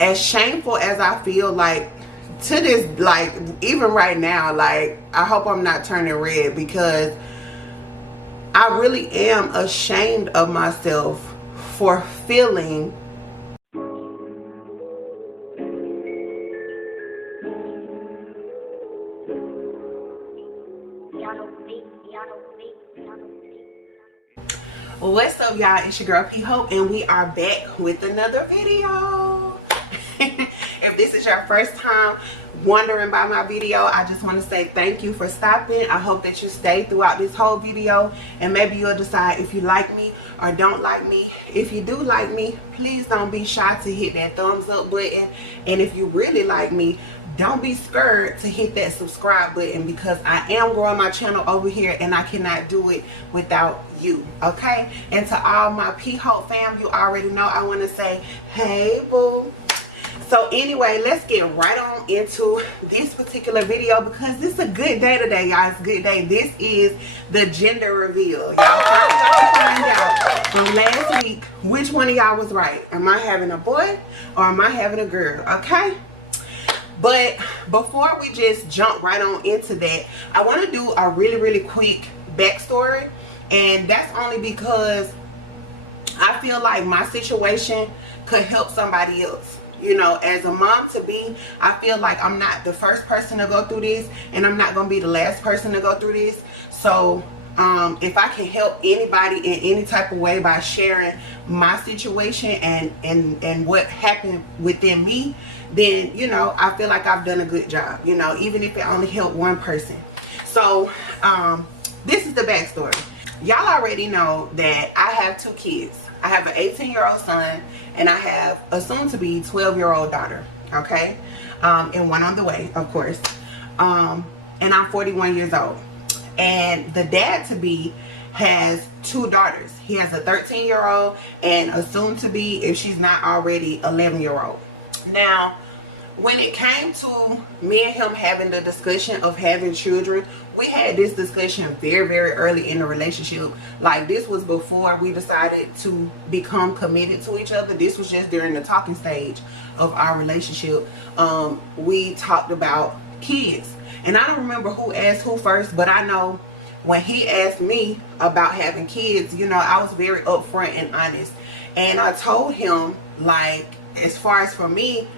as shameful as I feel, like, to this, like, even right now, like, I hope I'm not turning red, because I really am ashamed of myself for feeling What's up, y'all? It's your girl P Hope, and we are back with another video. If this is your first time wondering about my video, I just want to say thank you for stopping. I hope that you stay throughout this whole video, and maybe you'll decide if you like me or don't like me. If you do like me, please don't be shy to hit that thumbs up button, and if you really like me, don't be scared to hit that subscribe button, because I am growing my channel over here and I cannot do it without you, okay? And to all my P-Hope fam, you already know I want to say, hey boo. So anyway, let's get right on into this particular video, because this is a good day today, y'all. It's a good day. This is the gender reveal. Y'all find out from last week which one of y'all was right. Am I having a boy or am I having a girl, okay? But before we just jump right on into that, I want to do a really quick backstory, and that's only because I feel like my situation could help somebody else. You know, as a mom to be, I feel like I'm not the first person to go through this, and I'm not going to be the last person to go through this. So if I can help anybody in any type of way by sharing my situation and what happened within me, then, you know, I feel like I've done a good job, you know, even if it only helped one person. So this is the backstory. Y'all already know that I have two kids. I have an 18-year-old son, and I have a soon-to-be 12-year-old daughter, okay? And one on the way, of course. And I'm 41 years old. And the dad-to-be has two daughters. He has a 13-year-old and a soon-to-be, if she's not already, 11-year-old. Now, when it came to me and him having the discussion of having children, we had this discussion very early in the relationship. Like, this was before we decided to become committed to each other. This was just during the talking stage of our relationship. We talked about kids, and I don't remember who asked who first, but I know when he asked me about having kids, you know, I was very upfront and honest, and I told him, like, as far as for me,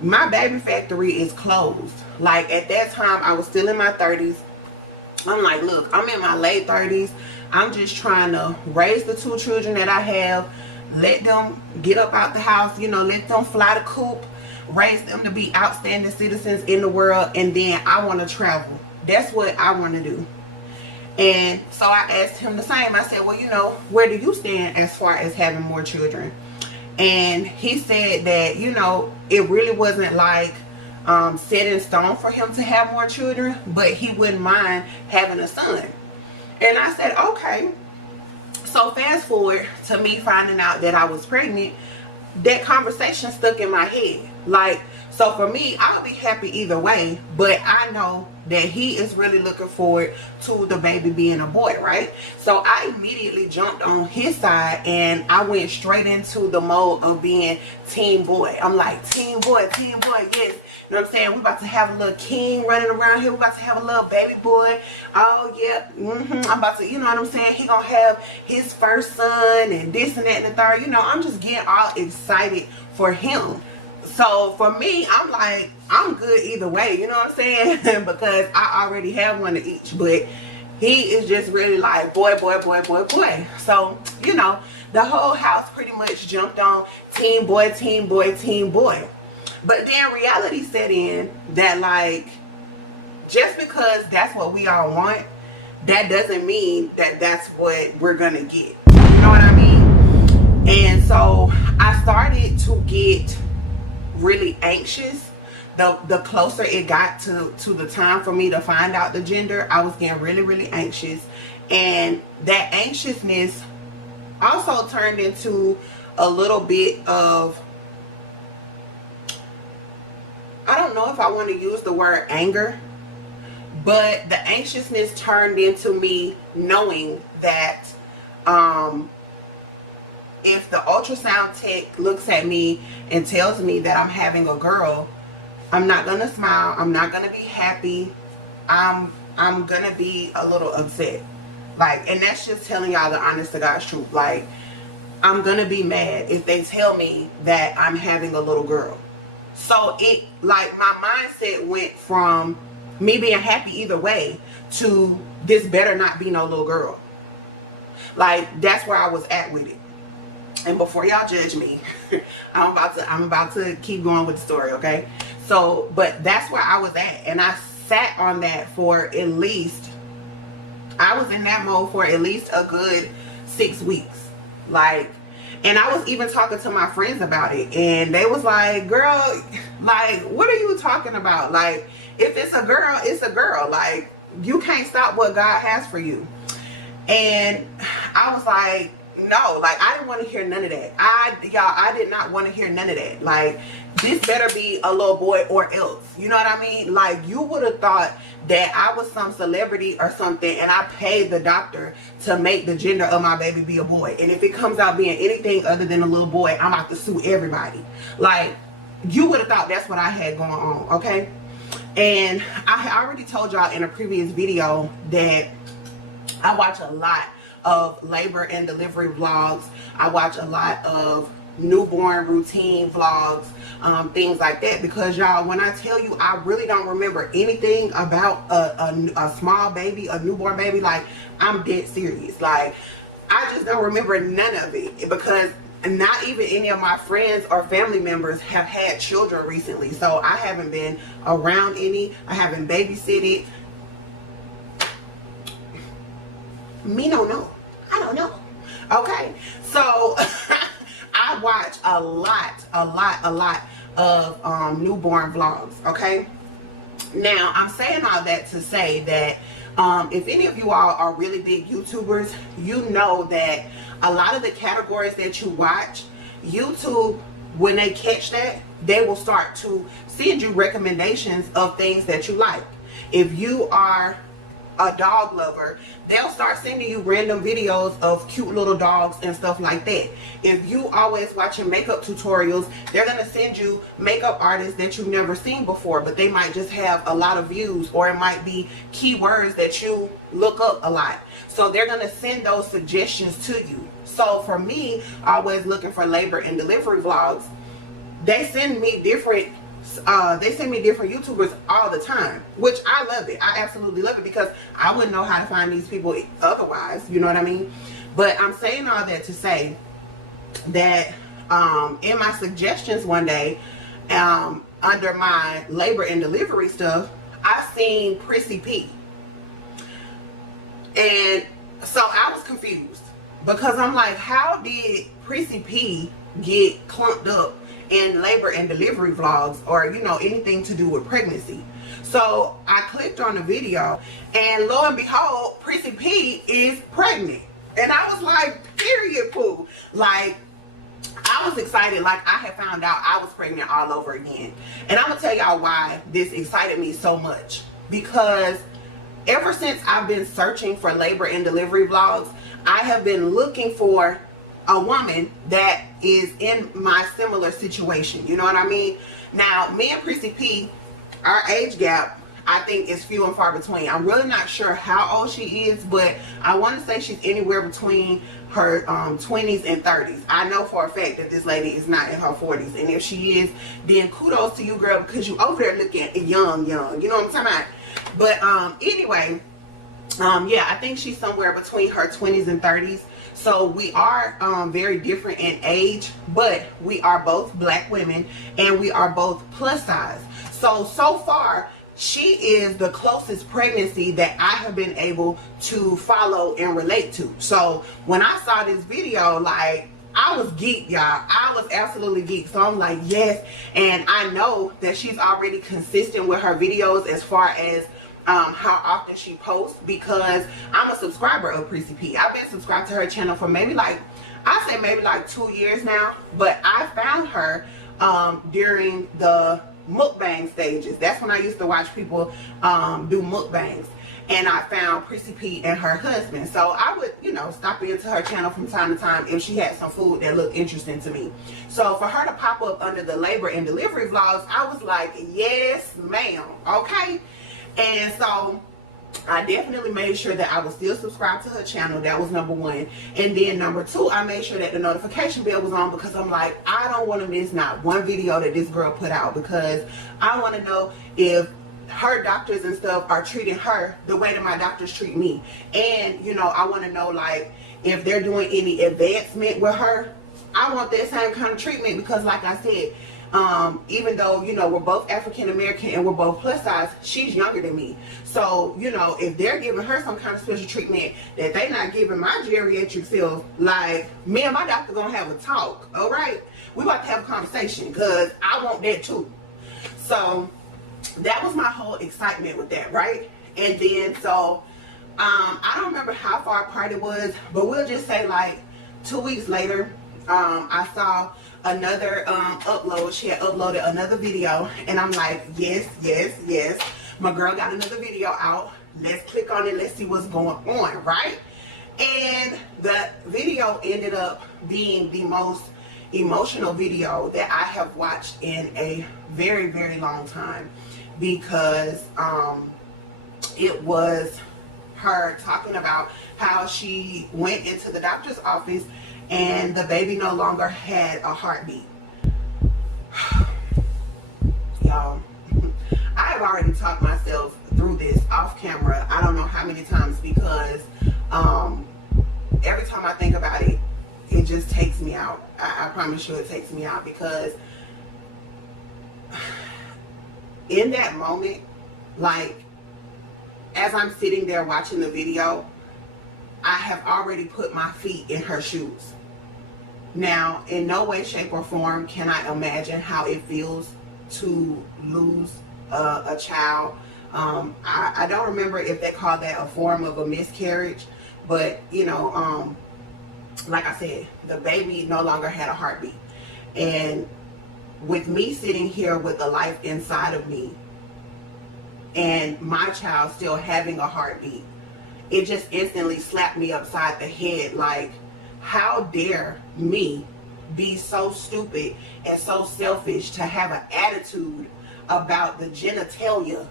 my baby factory is closed. Like, at that time, I was still in my 30s. I'm like, look, I'm in my late 30s. I'm just trying to raise the two children that I have, let them get up out the house, you know, let them fly the coop, raise them to be outstanding citizens in the world, and then I want to travel. That's what I want to do. And so I asked him the same. I said, well, you know, where do you stand as far as having more children? And he said that, you know, it really wasn't like set in stone for him to have more children, but he wouldn't mind having a son. And I said, okay. So fast forward to me finding out that I was pregnant, that conversation stuck in my head. Like, so for me, I'll be happy either way, but I know that he is really looking forward to the baby being a boy, right? So I immediately jumped on his side, and I went straight into the mode of being team boy. I'm like, team boy, yes. You know what I'm saying? We're about to have a little king running around here. We're about to have a little baby boy. Oh, yeah. I'm about to, you know what I'm saying? He gonna have his first son and this and that and the third. You know, I'm just getting all excited for him. So for me, I'm like, I'm good either way, you know what I'm saying? Because I already have one of each. But he is just really like, boy. So, you know, the whole house pretty much jumped on team boy. But then reality set in that, like, just because that's what we all want, that doesn't mean that that's what we're gonna get. You know what I mean? And so I started to get really anxious the closer it got to the time for me to find out the gender. I was getting really anxious, and that anxiousness also turned into a little bit of, I don't know if I want to use the word anger, but the anxiousness turned into me knowing that if the ultrasound tech looks at me and tells me that I'm having a girl, I'm not gonna smile, I'm not gonna be happy, I'm gonna be a little upset. Like, and that's just telling y'all the honest to God's truth. Like, I'm gonna be mad if they tell me that I'm having a little girl. So it, like, my mindset went from me being happy either way to this better not be no little girl. Like, that's where I was at with it. And before y'all judge me, I'm about to keep going with the story, okay? So, but that's where I was at, and I sat on that for at least, I was in that mode for at least a good 6 weeks. Like, and I was even talking to my friends about it, and they was like, girl, like, what are you talking about? Like, if it's a girl, it's a girl. Like, you can't stop what God has for you. And I was like, no, like, I didn't want to hear none of that. I did not want to hear none of that. Like, this better be a little boy or else. You know what I mean? Like, you would have thought that I was some celebrity or something, and I paid the doctor to make the gender of my baby be a boy. And if it comes out being anything other than a little boy, I'm about to sue everybody. Like, you would have thought that's what I had going on, okay? And I already told y'all in a previous video that I watch a lot of labor and delivery vlogs. I watch a lot of newborn routine vlogs, things like that, because y'all, when I tell you I really don't remember anything about a small baby, a newborn baby, like, I'm dead serious. Like, I just don't remember none of it, because not even any of my friends or family members have had children recently. So I haven't been around any, I haven't babysitted. Me don't know. I don't know. Okay, so I watch a lot of newborn vlogs. Okay, now I'm saying all that to say that if any of you all are really big YouTubers, you know that a lot of the categories that you watch, YouTube, when they catch that, they will start to send you recommendations of things that you like. If you are a dog lover, they'll start sending you random videos of cute little dogs and stuff like that. If you always watching makeup tutorials, they're going to send you makeup artists that you've never seen before, but they might just have a lot of views, or it might be keywords that you look up a lot. So they're going to send those suggestions to you. So for me, always looking for labor and delivery vlogs, they send me different YouTubers all the time, which I love it. I absolutely love it, because I wouldn't know how to find these people otherwise, you know what I mean? But I'm saying all that to say that in my suggestions one day, under my labor and delivery stuff, I seen Prissy P, and so I was confused, because I'm like, how did Prissy P get clumped up in labor and delivery vlogs, or, you know, anything to do with pregnancy? So I clicked on the video, and lo and behold, Prissy P is pregnant. And I was like, period, poo. Like, I was excited, like I had found out I was pregnant all over again. And I'm gonna tell y'all why this excited me so much, because ever since I've been searching for labor and delivery vlogs, I have been looking for a woman that is in my similar situation. You know what I mean? Now, me and Prissy P, our age gap, I think, is few and far between. I'm really not sure how old she is, but I want to say she's anywhere between her 20s and 30s. I know for a fact that this lady is not in her 40s, and if she is, then kudos to you, girl, because you over there looking young. You know what I'm talking about? But anyway, yeah, I think she's somewhere between her 20s and 30s. So we are very different in age, but we are both black women, and we are both plus size. So far, she is the closest pregnancy that I have been able to follow and relate to. So when I saw this video, like, I was geeked, y'all. I was absolutely geeked. So I'm like, yes. And I know that she's already consistent with her videos as far as how often she posts, because I'm a subscriber of Prissy P. I've been subscribed to her channel for maybe like 2 years now, but I found her during the mukbang stages. That's when I used to watch people do mukbangs, and I found Prissy P and her husband. So I would, you know, stop into her channel from time to time if she had some food that looked interesting to me. So for her to pop up under the labor and delivery vlogs, I was like, yes ma'am, okay. And so I definitely made sure that I was still subscribed to her channel. That was number one. And then number two, I made sure that the notification bell was on, because I'm like, I don't want to miss not one video that this girl put out, because I want to know if her doctors and stuff are treating her the way that my doctors treat me. And you know, I want to know, like, if they're doing any advancement with her. I want that same kind of treatment, because like I said, even though, you know, we're both African American and we're both plus size, she's younger than me. So, you know, if they're giving her some kind of special treatment that they not giving my geriatric self, like, me and my doctor gonna have a talk. All right, we about to have a conversation, because I want that too. So that was my whole excitement with that, right? And then so I don't remember how far apart it was, but we'll just say like 2 weeks later, I saw another upload. She had uploaded another video, and I'm like, yes, yes, yes, my girl got another video out. Let's click on it, let's see what's going on, right? And the video ended up being the most emotional video that I have watched in a very, very long time, because it was her talking about how she went into the doctor's office and the baby no longer had a heartbeat. Y'all, I have already talked myself through this off camera I don't know how many times, because every time I think about it, it just takes me out. I promise you it takes me out, because in that moment, like, as I'm sitting there watching the video, I have already put my feet in her shoes. Now, in no way, shape, or form can I imagine how it feels to lose a child. I don't remember if they call that a form of a miscarriage, but, you know, like I said, the baby no longer had a heartbeat. And with me sitting here with a life inside of me and my child still having a heartbeat, it just instantly slapped me upside the head. Like, how dare me be so stupid and so selfish to have an attitude about the genitalia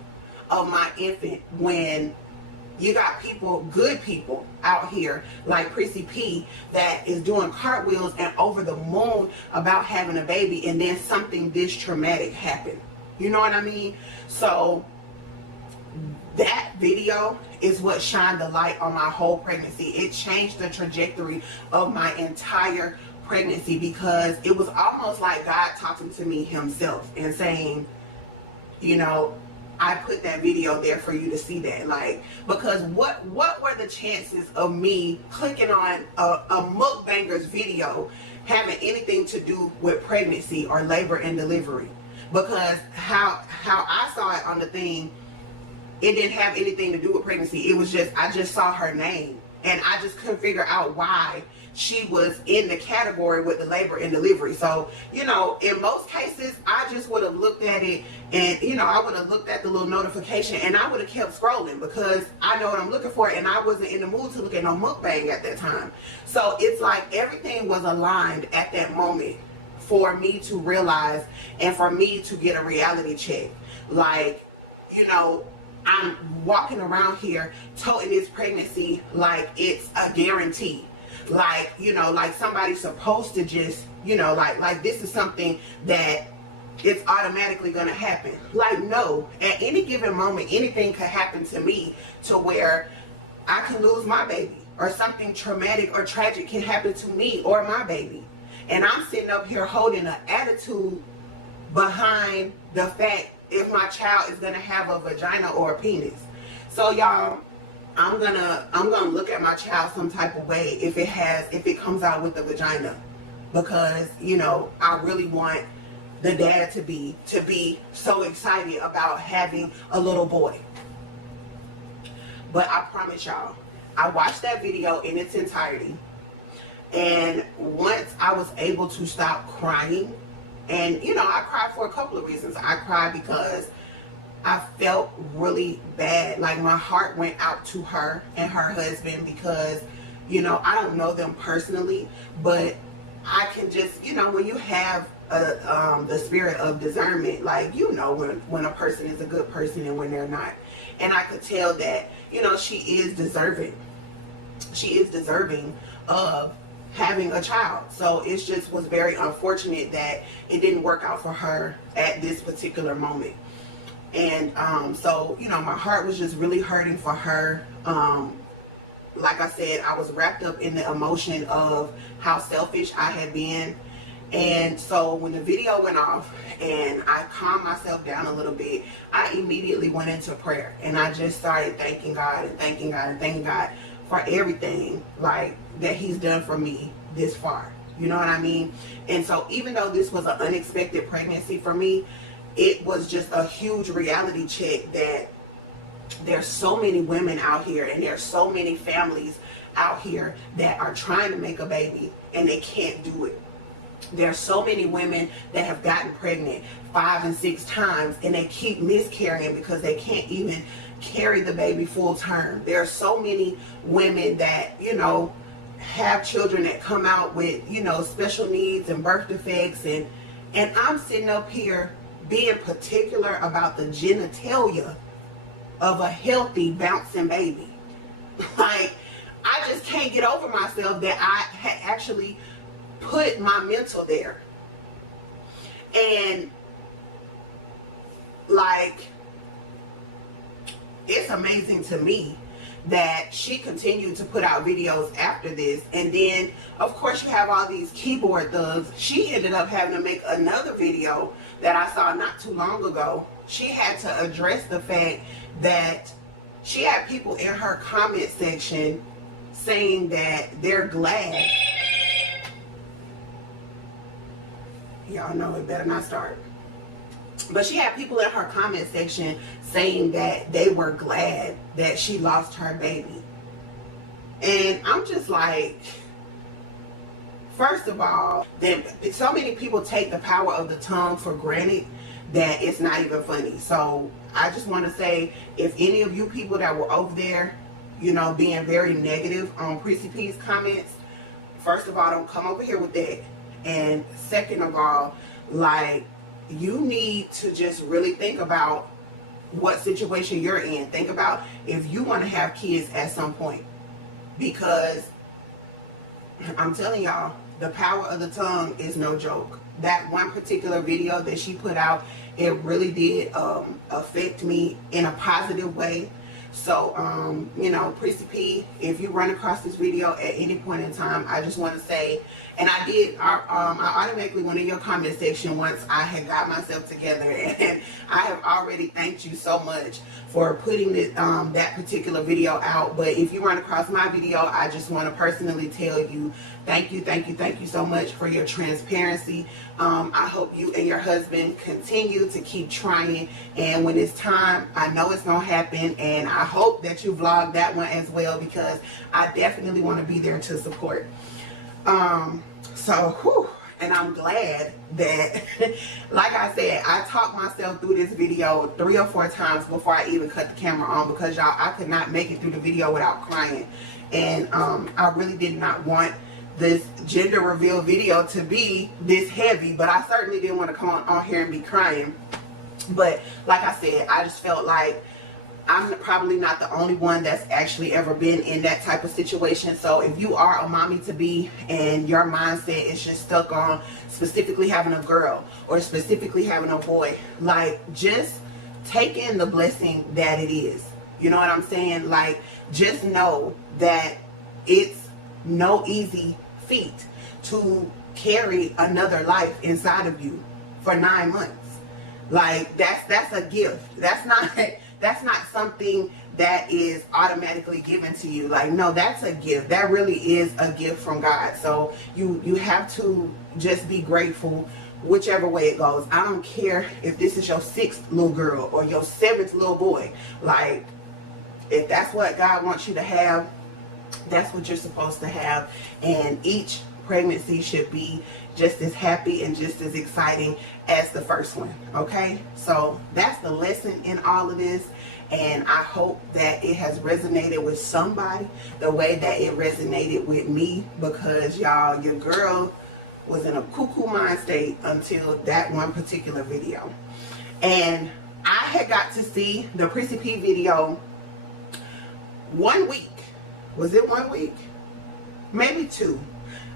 of my infant, when you got people, good people out here like Prissy P, that is doing cartwheels and over the moon about having a baby, and then something this traumatic happened. You know what I mean? So that video is what shined the light on my whole pregnancy. It changed the trajectory of my entire pregnancy, because it was almost like God talking to me himself and saying, you know, I put that video there for you to see that. Like, because what were the chances of me clicking on a mukbanger's video having anything to do with pregnancy or labor and delivery? Because how I saw it on the thing, it didn't have anything to do with pregnancy. It was just, I just saw her name, and I just couldn't figure out why she was in the category with the labor and delivery. So, you know, in most cases, I just would have looked at it, and, you know, I would have looked at the little notification, and I would have kept scrolling, because I know what I'm looking for, and I wasn't in the mood to look at no mukbang at that time. So it's like everything was aligned at that moment for me to realize, and for me to get a reality check. Like, you know, I'm walking around here toting this pregnancy like it's a guarantee. Like, you know, like somebody's supposed to just, you know, like this is something that it's automatically going to happen. Like, no, at any given moment, anything could happen to me to where I can lose my baby, or something traumatic or tragic can happen to me or my baby. And I'm sitting up here holding an attitude behind the fact if my child is going to have a vagina or a penis. So y'all, I'm gonna look at my child some type of way if it comes out with a vagina, because, you know, I really want the dad to be so excited about having a little boy. But I promise y'all, I watched that video in its entirety, and once I was able to stop crying, and, you know, I cried for a couple of reasons. I cried because I felt really bad. Like my heart went out to her and her husband because, you know, I don't know them personally, but I can just, you know, when you have the spirit of discernment, like, you know, when a person is a good person and when they're not. And I could tell that, you know, she is deserving. She is deserving of having a child. So it just was very unfortunate that it didn't work out for her at this particular moment. And so, you know, my heart was just really hurting for her. Like I said, I was wrapped up in the emotion of how selfish I had been. And so when the video went off and I calmed myself down a little bit, I immediately went into prayer, and I just started thanking God and thanking God and thanking God for everything, like, that he's done for me this far. You know what I mean? And so even though this was an unexpected pregnancy for me, it was just a huge reality check that there's so many women out here and there's so many families out here that are trying to make a baby and they can't do it. There's so many women that have gotten pregnant 5 and 6 times and they keep miscarrying because they can't even carry the baby full term. There are so many women that, you know, have children that come out with, you know, special needs and birth defects, and I'm sitting up here being particular about the genitalia of a healthy bouncing baby. Like, I just can't get over myself that I had actually put my mental there. And like, it's amazing to me that she continued to put out videos after this. And then of course you have all these keyboard thugs. She ended up having to make another video that I saw not too long ago. She had to address the fact that she had people in her comment section saying that they're glad. Y'all know it better not start. But she had people in her comment section saying that they were glad that she lost her baby. And I'm just like, first of all, so many people take the power of the tongue for granted that it's not even funny. So I just want to say, if any of you people that were over there, you know, being very negative on Prissy P's comments, first of all, don't come over here with that. And second of all, like, you need to just really think about what situation you're in. Think about if you want to have kids at some point. Because I'm telling y'all, the power of the tongue is no joke. That one particular video that she put out, it really did affect me in a positive way. So, you know, Prissy P, if you run across this video at any point in time, I just want to say, and I automatically went in your comment section once I had got myself together, and I have already thanked you so much for putting it, that particular video out. But if you run across my video, I just want to personally tell you, thank you so much for your transparency. I hope you and your husband continue to keep trying, and when it's time, I know it's gonna happen, and I hope that you vlog that one as well, because I definitely want to be there to support. And I'm glad that, like I said, I talked myself through this video 3 or 4 times before I even cut the camera on, because y'all, I could not make it through the video without crying. And I really did not want this gender reveal video to be this heavy, but I certainly didn't want to come on here and be crying. But like I said, I just felt like I'm probably not the only one that's actually ever been in that type of situation. So if you are a mommy to be and your mindset is just stuck on specifically having a girl or specifically having a boy, like, just take in the blessing that it is. You know what I'm saying? Like, just know that it's no easy feat to carry another life inside of you for 9 months. Like, that's a gift. That's not something that is automatically given to you. Like, no, that's a gift. That really is a gift from God. So you have to just be grateful whichever way it goes. I don't care if this is your 6th little girl or your 7th little boy. Like, if that's what God wants you to have, that's what you're supposed to have. And each pregnancy should be just as happy and just as exciting as the first one. Okay, so that's the lesson in all of this, and I hope that it has resonated with somebody the way that it resonated with me, because y'all, your girl was in a cuckoo mind state until that one particular video. And I had got to see the Prissy P video 1 week. Was it 1 week? Maybe 2.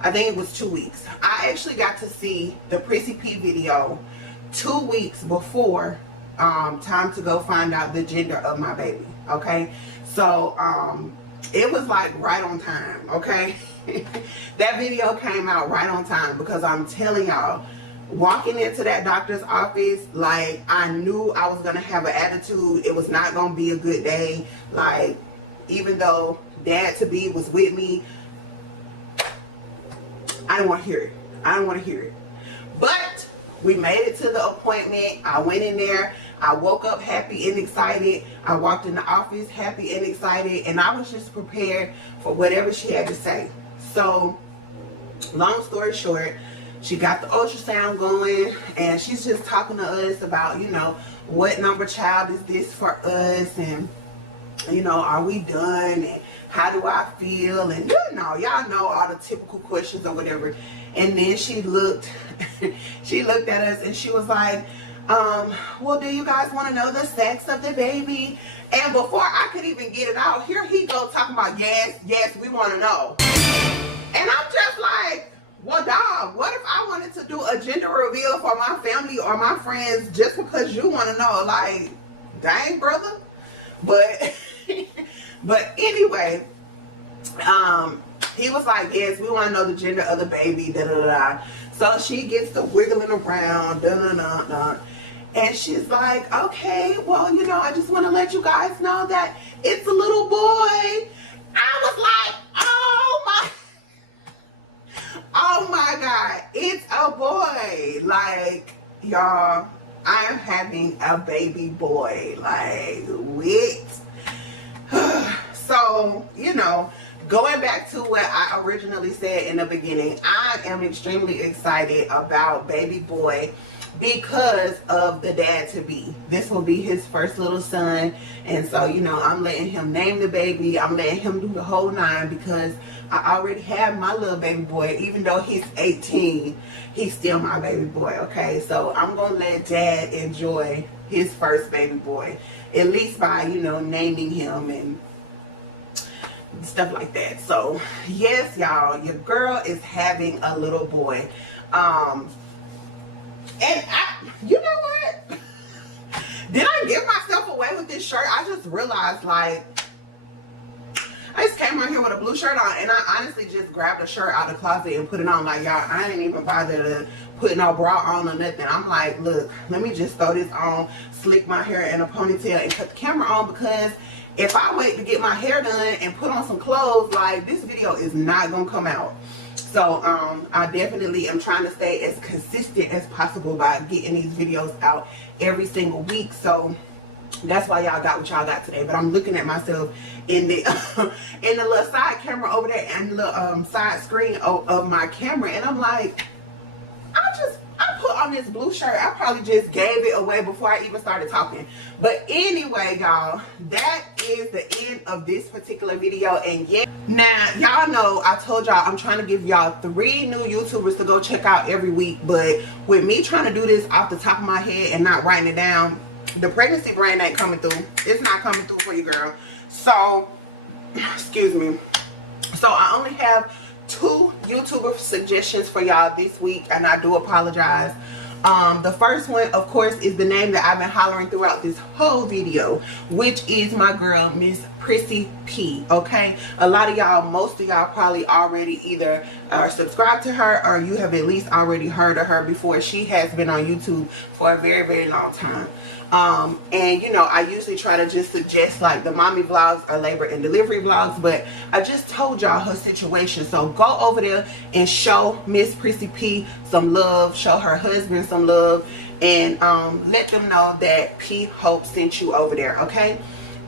I think it was 2 weeks. I actually got to see the Prissy P video 2 weeks before time to go find out the gender of my baby. Okay, so it was like right on time. Okay, that video came out right on time, because I'm telling y'all, walking into that doctor's office, like, I knew I was gonna have an attitude. It was not gonna be a good day. Like, even though dad to be was with me, I didn't want to hear it. I didn't want to hear it. But we made it to the appointment. I went in there. I woke up happy and excited. I walked in the office happy and excited, and I was just prepared for whatever she had to say. So, long story short, she got the ultrasound going, and she's just talking to us about, you know, what number child is this for us, and, you know, are we done, and how do I feel, and you know, y'all know all the typical questions or whatever. And then she looked she looked at us and she was like, well, do you guys want to know the sex of the baby? And before I could even get it out, here he goes talking about, yes, we want to know. And I'm just like, well, dog, what if I wanted to do a gender reveal for my family or my friends just because you want to know? Like, dang, brother. But but anyway, he was like, yes, we want to know the gender of the baby, da da da. So she gets to wiggling around, da da da da. And she's like, okay, well, you know, I just want to let you guys know that it's a little boy. I was like, oh my God, it's a boy. Like, y'all, I am having a baby boy. Like, what? So, you know, going back to what I originally said in the beginning, I am extremely excited about baby boy because of the dad to be. This will be his first little son, and so, you know, I'm letting him name the baby. I'm letting him do the whole 9, because I already have my little baby boy. Even though he's 18, he's still my baby boy. Okay, so I'm gonna let dad enjoy his first baby boy, at least by, you know, naming him and stuff like that. So yes, y'all, your girl is having a little boy. And you know what? Did I give myself away with this shirt? I just realized, like, I just came out here with a blue shirt on, and I honestly just grabbed a shirt out of the closet and put it on. Like, y'all, I didn't even bother to put no bra on or nothing. I'm like, look, let me just throw this on, slick my hair in a ponytail, and cut the camera on, because if I wait to get my hair done and put on some clothes, like, this video is not gonna come out. So I definitely am trying to stay as consistent as possible by getting these videos out every single week. So that's why y'all got what y'all got today. But I'm looking at myself in the in the little side camera over there, and the side screen of my camera, and I'm like, I put on this blue shirt. I probably just gave it away before I even started talking. But anyway, y'all, that is the end of this particular video. And yeah, now y'all know I told y'all I'm trying to give y'all 3 new YouTubers to go check out every week. But with me trying to do this off the top of my head and not writing it down, the pregnancy brain ain't coming through. It's not coming through for you, girl. So, excuse me. So I only have 2 YouTuber suggestions for y'all this week, and I do apologize. The first one, of course, is the name that I've been hollering throughout this whole video, which is my girl, Miss Prissy P. Okay, a lot of y'all, most of y'all probably already either are subscribed to her, or you have at least already heard of her before. She has been on YouTube for a very, very long time. And you know, I usually try to just suggest like the mommy vlogs or labor and delivery vlogs, but I just told y'all her situation. So go over there and show Miss Prissy P some love, show her husband some love, and let them know that P Hope sent you over there. Okay,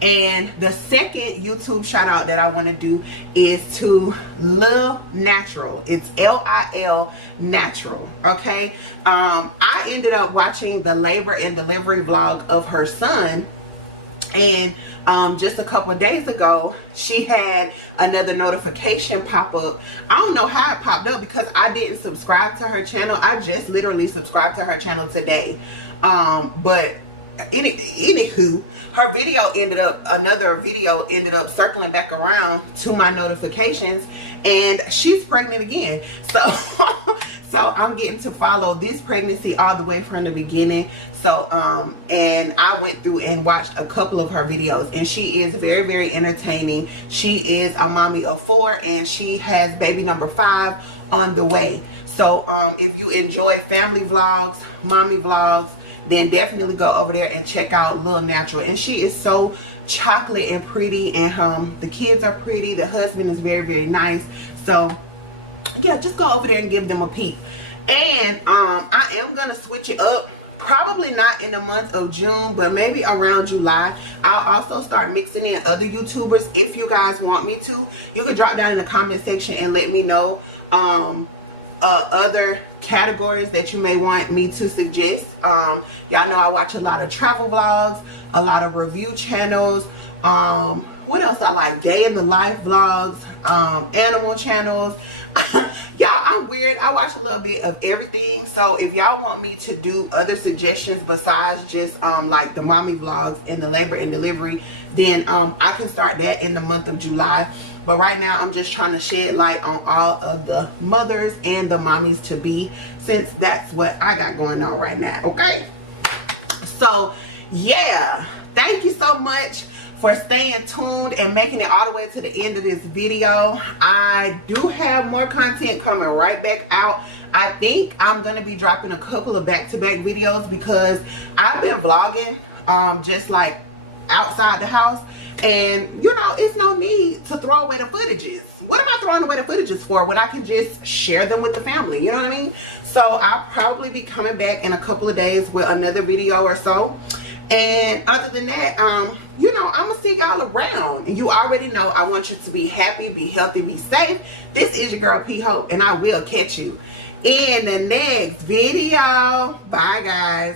And the second YouTube shout out that I want to do is to Lil Natural. It's Lil Natural. Okay. I ended up watching the labor and delivery vlog of her son, and just a couple of days ago she had another notification pop up. I don't know how it popped up because I didn't subscribe to her channel. I just literally subscribed to her channel today. But anywho, her video another video ended up circling back around to my notifications, and she's pregnant again. So so I'm getting to follow this pregnancy all the way from the beginning. So and I went through and watched a couple of her videos, and she is very, very entertaining. She is a mommy of 4, and she has baby number 5 on the way. So if you enjoy family vlogs, mommy vlogs, then definitely go over there and check out Lil Natural. And she is so chocolate and pretty, and the kids are pretty. The husband is very, very nice. So yeah, just go over there and give them a peek. And I am gonna switch it up, probably not in the month of June, but maybe around July. I'll also start mixing in other YouTubers. If you guys want me to, you can drop down in the comment section and let me know other categories that you may want me to suggest. Y'all know I watch a lot of travel vlogs, a lot of review channels. What else I like? Day in the life vlogs, animal channels. Y'all, I'm weird. I watch a little bit of everything. So if y'all want me to do other suggestions besides just like the mommy vlogs and the labor and delivery, then I can start that in the month of July. But right now I'm just trying to shed light on all of the mothers and the mommies to be, since that's what I got going on right now. Okay, so yeah, thank you so much for staying tuned and making it all the way to the end of this video. I do have more content coming right back out. I think I'm going to be dropping a couple of back-to-back videos because I've been vlogging just like outside the house, and you know, it's no need to throw away the footages. What am I throwing away the footages for when I can just share them with the family? You know what I mean? So I'll probably be coming back in a couple of days with another video or so. And other than that, you know, I'm gonna see y'all around. And you already know I want you to be happy, be healthy, be safe. This is your girl P Hope, and I will catch you in the next video. Bye guys.